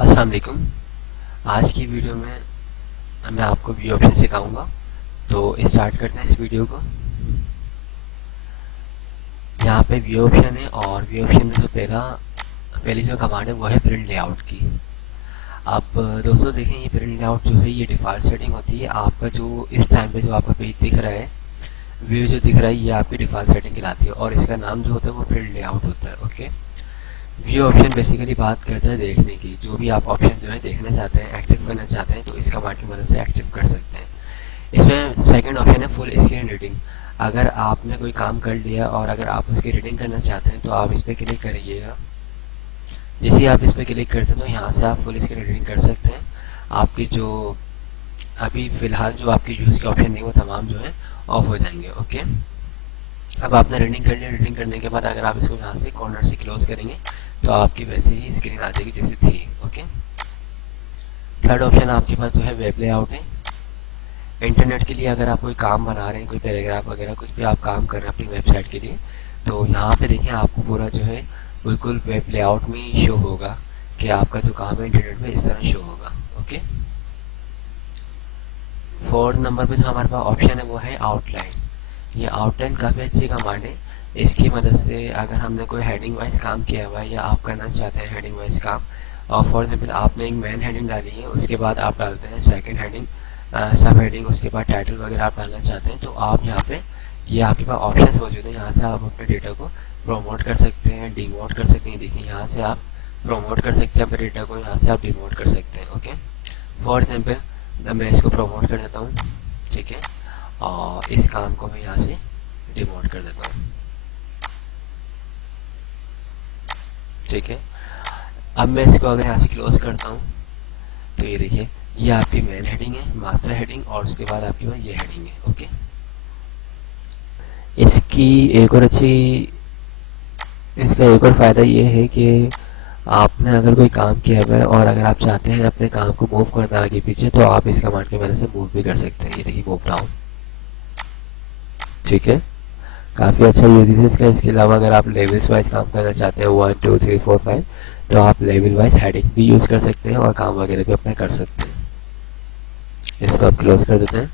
अस्सलाम वालेकुम। आज की वीडियो में मैं आपको व्यू ऑप्शन सिखाऊंगा। तो स्टार्ट करते हैं इस वीडियो को। यहाँ पे व्यू ऑप्शन है और व्यू ऑप्शन में जो पहली जो कमांड है वो है प्रिंट लेआउट की। अब दोस्तों देखें, ये प्रिंट लेआउट जो है ये डिफ़ॉल्ट सेटिंग होती है। आपका जो इस टाइम पे जो आपका पेज दिख रहा है, व्यू जो दिख रहा है, ये आपकी डिफ़ॉल्ट सेटिंग कहलाती है और इसका नाम जो होता है वो प्रिंट लेआउट होता है। ओके, व्यू ऑप्शन बेसिकली बात करते हैं देखने की। जो भी आप ऑप्शन जो है देखना चाहते हैं, एक्टिव करना चाहते हैं, तो इस कमांड की मदद से एक्टिव कर सकते हैं। इसमें सेकंड ऑप्शन है फुल स्क्रीन रीडिंग। अगर आपने कोई काम कर लिया और अगर आप उसकी रीडिंग करना चाहते हैं तो आप इस पर क्लिक करिएगा। जैसे ही आप इस पर क्लिक करते हैं तो यहाँ से आप फुल स्क्रीन रीडिंग कर सकते हैं। आपकी जो अभी फ़िलहाल जो आपकी यूज़ के ऑप्शन नहीं वो तमाम जो है ऑफ हो जाएंगे। ओके, अब आपने रीडिंग कर लिया। रीडिंग करने के बाद अगर आप इसको यहाँ से कॉर्नर से क्लोज करेंगे तो आपकी वैसे ही स्क्रीन आ जाएगी जैसे थी। ओके, थर्ड ऑप्शन आपके पास जो है वेब लेआउट है। इंटरनेट के लिए अगर आप कोई काम बना रहे हैं, कोई पैराग्राफ वगैरह कुछ भी आप काम कर रहे हैं अपनी वेबसाइट के लिए, तो यहाँ पे देखिए आपको पूरा जो है बिल्कुल वेब लेआउट में ही शो होगा कि आपका जो काम है इंटरनेट में इस तरह शो होगा। ओके, फोर्थ नंबर पे जो हमारे पास ऑप्शन है वो है आउटलाइन। ये आउटलाइन काफ़ी अच्छी कमांड है। इसकी मदद से अगर हमने कोई हेडिंग वाइज काम किया हुआ है या आप करना चाहते हैं हेडिंग वाइज काम, और फॉर एग्जाम्पल आपने एक मेन हेडिंग डाली है, उसके बाद आप डालते हैं सेकंड हेडिंग, सब हेडिंग, उसके बाद टाइटल वगैरह आप डालना चाहते हैं, तो आप यहाँ पे ये आपके पास ऑप्शंस मौजूद है। यहाँ से आप अपने डेटा को प्रोमोट कर सकते हैं, डिमोट कर सकते हैं। देखिए यहाँ से आप प्रोमोट कर सकते हैं अपने डेटा को, यहाँ से आप डिमोट कर सकते हैं। ओके, फॉर एग्जाम्पल मैं इसको प्रोमोट कर देता हूँ, ठीक है, और इस काम को मैं यहाँ से डिमोट कर देता हूँ। ठीक है, अब मैं इसको अगर यहाँ से क्लोज करता हूँ तो ये देखिए ये आपकी मेन हेडिंग है, मास्टर हेडिंग, और उसके बाद आपकी वह ये हेडिंग है। ओके, इसका एक और फ़ायदा ये है कि आपने अगर कोई काम किया हुआ है और अगर आप चाहते हैं अपने काम को मूव करना आगे पीछे, तो आप इस कमांड की मदद से मूव भी कर सकते हैं। ये देखिए मूव डाउन, ठीक है, काफ़ी अच्छा यूज है इसका। इसके अलावा अगर आप लेवल्स वाइज काम करना चाहते हैं 1 2 3 4 5, तो आप लेवल वाइज हेडिंग भी यूज़ कर सकते हैं और काम वगैरह भी अपना कर सकते हैं। इसको आप क्लोज कर देते हैं।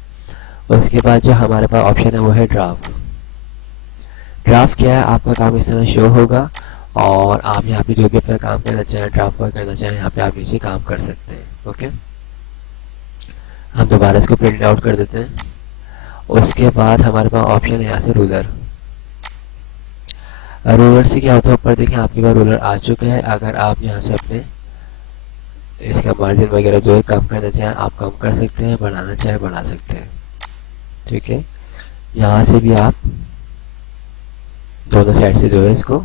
उसके बाद जो हमारे पास ऑप्शन है वो है ड्राफ्ट। ड्राफ्ट क्या है, आपका काम इस तरह शो होगा और आप यहाँ पे जो भी अपना काम करना चाहें, ड्राफ्ट वर्क करना चाहें, यहाँ पे आप नीचे काम कर सकते हैं। ओके, हम दोबारा इसको प्रिंट आउट कर देते हैं। उसके बाद हमारे पास ऑप्शन है यहाँ से रूलर। रूलर से क्या होता है, ऊपर देखिए आपके पास रूलर आ चुका है। अगर आप यहाँ से अपने इसका मार्जिन वगैरह जो है कम करना चाहें आप कम कर सकते हैं, बढ़ाना चाहें बढ़ा सकते हैं। ठीक है, यहाँ से भी आप दोनों साइड से जो है इसको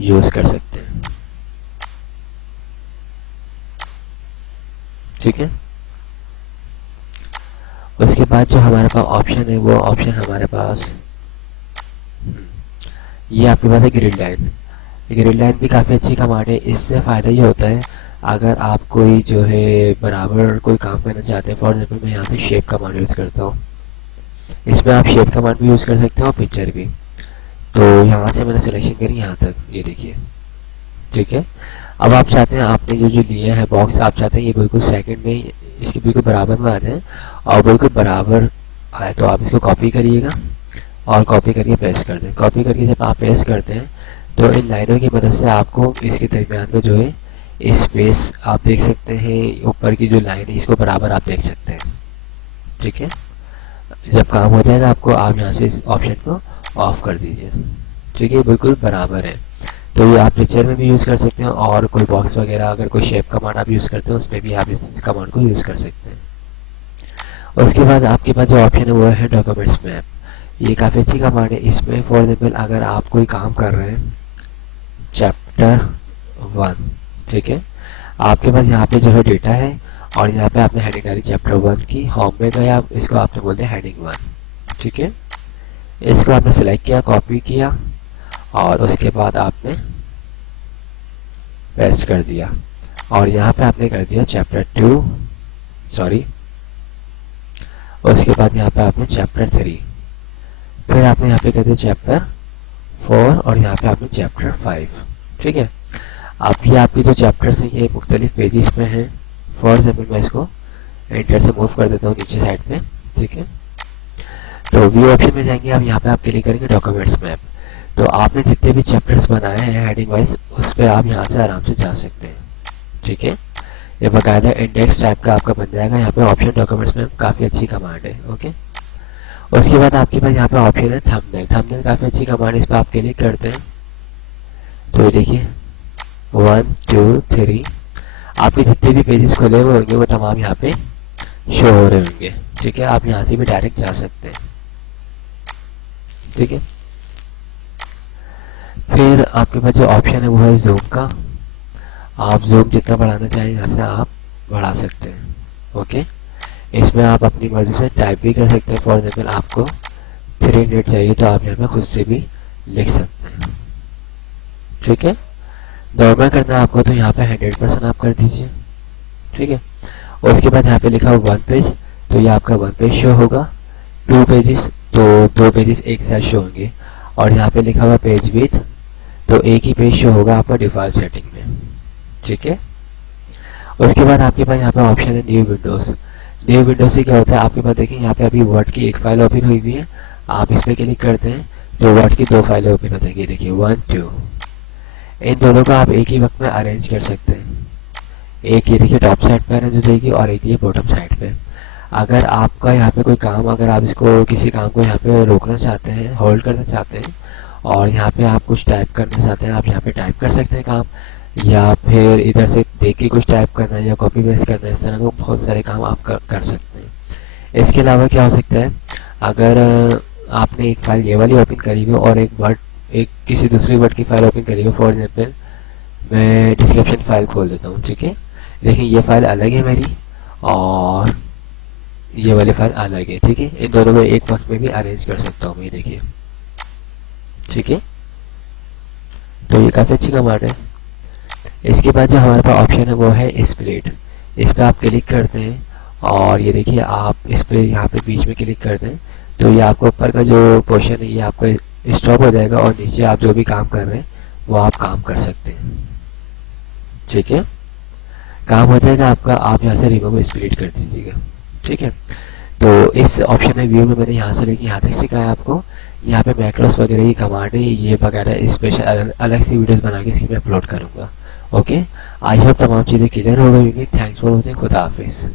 यूज़ कर सकते हैं। ठीक है, उसके बाद जो हमारे पास ऑप्शन है वो ऑप्शन हमारे पास ये आपके पास है ग्रिड लाइन। ग्रिड लाइन भी काफ़ी अच्छी कमांड है। इससे फ़ायदा ये होता है अगर आप कोई जो है बराबर कोई काम करना चाहते हैं, फॉर एग्जाम्पल मैं यहाँ से शेप कमांड यूज़ करता हूँ। इसमें आप शेप कमांड भी यूज़ कर सकते हो और पिक्चर भी। तो यहाँ से मैंने सिलेक्शन करी यहाँ तक, ये देखिए, ठीक है। अब आप चाहते हैं आपने जो लिया है बॉक्स, आप चाहते हैं ये बिल्कुल सेकंड में इसके बिल्कुल बराबर में आ जाए और बिल्कुल बराबर आए, तो आप इसको कॉपी करिएगा और कॉपी करके पेस्ट कर दें। कॉपी करके जब आप पेस्ट करते हैं तो इन लाइनों की मदद से आपको इसके दरमियान का जो है स्पेस आप देख सकते हैं, ऊपर की जो लाइन है इसको बराबर आप देख सकते हैं। ठीक है, जब काम हो जाएगा आपको आप यहाँ से इस ऑप्शन को ऑफ कर दीजिए। ठीक है, बिल्कुल बराबर है। तो ये आप पिक्चर में भी यूज़ कर सकते हैं और कोई बॉक्स वगैरह अगर कोई शेप कमांड आप यूज़ करते हैं उसमें भी आप इस कमांड को यूज़ कर सकते हैं। उसके बाद आपके पास जो ऑप्शन है वो है डॉक्यूमेंट्स मैप। ये काफ़ी अच्छी कमांड है। इसमें फॉर एग्जाम्पल अगर आप कोई काम कर रहे हैं चैप्टर 1, ठीक है, आपके पास यहाँ पे जो है डेटा है और यहाँ पे आपने हेडिंग डाली चैप्टर 1 की, होम में गए आप, इसको आपने बोलते हैं हेडिंग 1। ठीक है, इसको आपने सेलेक्ट किया, कॉपी किया और उसके बाद आपने पेस्ट कर दिया और यहाँ पे आपने कर दिया चैप्टर 2, सॉरी, उसके बाद यहाँ पे आपने चैप्टर 3, फिर आपने यहाँ पे कर दिया चैप्टर 4 और यहाँ पे आपने चैप्टर 5। ठीक है, अब ये आपके जो चैप्टर्स हैं ये मुख्तलिफ पेजेस में हैं। फॉर एग्जाम्पल मैं इसको एंटर से मूव कर देता हूँ नीचे साइड पे, ठीक है। तो व्यू ऑप्शन में जाएंगे, अब यहाँ पे आप क्लिक करेंगे डॉक्यूमेंट्स मैप। तो आपने जितने भी चैप्टर्स बनाए हैं हेडिंग वाइज उस पर आप यहाँ से आराम से जा सकते हैं, ठीक है। ये बाकायदा इंडेक्स टाइप का आपका बन जाएगा। यहाँ पे ऑप्शन डॉक्यूमेंट्स में काफ़ी अच्छी कमांड है, ओके। उसके बाद आपके पास यहाँ पे ऑप्शन है थंबनेल। थंबनेल काफ़ी अच्छी कमांड है, इस पर आप क्लिक करते हैं तो ये देखिए 1 2 3 आपके जितने भी पेजेस खुले हुए होंगे वो तमाम यहाँ पे शो हो रहे होंगे, ठीक है। आप यहाँ से भी डायरेक्ट जा सकते हैं, ठीक है। फिर आपके पास जो ऑप्शन है वो है जूम का। आप जूम जितना बढ़ाना चाहें यहाँ से आप बढ़ा सकते हैं, ओके। इसमें आप अपनी मर्जी से टाइप भी कर सकते हैं। फॉर एग्जाम्पल आपको 3 मिनट चाहिए तो आप यहाँ पे खुद से भी लिख सकते हैं, ठीक है। नॉर्मल करना है आपको तो यहाँ पे 100% आप कर दीजिए, ठीक है। और उसके बाद यहाँ पे लिखा हुआ 1 पेज, तो ये आपका 1 पेज शो होगा। 2 पेजेस तो 2 पेजेस एक साथ शो होंगे। और यहाँ पे लिखा हुआ पेज विड्थ, तो एक ही पेज शो होगा आपका डिफ़ॉल्ट सेटिंग में, ठीक है। उसके बाद आपके पास यहाँ पे ऑप्शन है न्यू विंडोज़। न्यू विंडोज से क्या होता है, आपके पास देखिए यहाँ पे अभी वर्ड की एक फाइल ओपन हुई हुई है। आप इस पर क्लिक करते हैं तो वर्ड की 2 फाइलें ओपन हो जाएंगी, देखिए 1 2। इन दोनों को आप एक ही वक्त में अरेंज कर सकते हैं। एक ये देखिए टॉप साइड पे अरेंज हो जाएगी और एक ये बॉटम साइड पे। अगर आपका यहाँ पे कोई काम, अगर आप इसको किसी काम को यहाँ पे रोकना चाहते हैं, होल्ड करना चाहते हैं और यहाँ पे आप कुछ टाइप करना चाहते हैं, आप यहाँ पे टाइप कर सकते हैं काम, या फिर इधर से देख के कुछ टाइप करना है या कॉपी पेस्ट करना है, इस तरह के बहुत सारे काम आप कर सकते हैं। इसके अलावा क्या हो सकता है, अगर आपने एक फाइल ये वाली ओपन करी हो और एक किसी दूसरी वर्ड की फाइल ओपन करी हो, फॉर एग्जाम्पल मैं डिस्क्रिप्शन फाइल खोल देता हूँ, ठीक है। देखिए ये फाइल अलग है मेरी और ये वाली फाइल अलग है, ठीक है। इन दोनों को एक वक्त में भी अरेंज कर सकता हूँ मैं, देखिए, ठीक है। तो ये काफ़ी अच्छी कमांड है। इसके बाद जो हमारे पास ऑप्शन है वो है स्प्लिट। इस पर आप क्लिक करते हैं और ये देखिए आप इस पर यहाँ पे बीच में क्लिक करते हैं तो ये आपको ऊपर का जो पोर्शन है ये आपका स्टॉप हो जाएगा और नीचे आप जो भी काम कर रहे हैं वो आप काम कर सकते हैं, ठीक है। काम हो जाएगा आपका, आप यहाँ से रिमूव स्प्लिट कर दीजिएगा, ठीक है। तो इस ऑप्शन में व्यू में मैंने यहाँ से लेके यहाँ तक सिखाया आपको। यहाँ पे मैक्रोस वगैरह की कमांड है, ये वगैरह स्पेशल अलग सी वीडियोस बना के इसकी मैं अपलोड करूँगा, ओके। आई होप तमाम चीज़ें क्लियर हो गई होंगी। Thanks for watching. खुदा हाफिज़।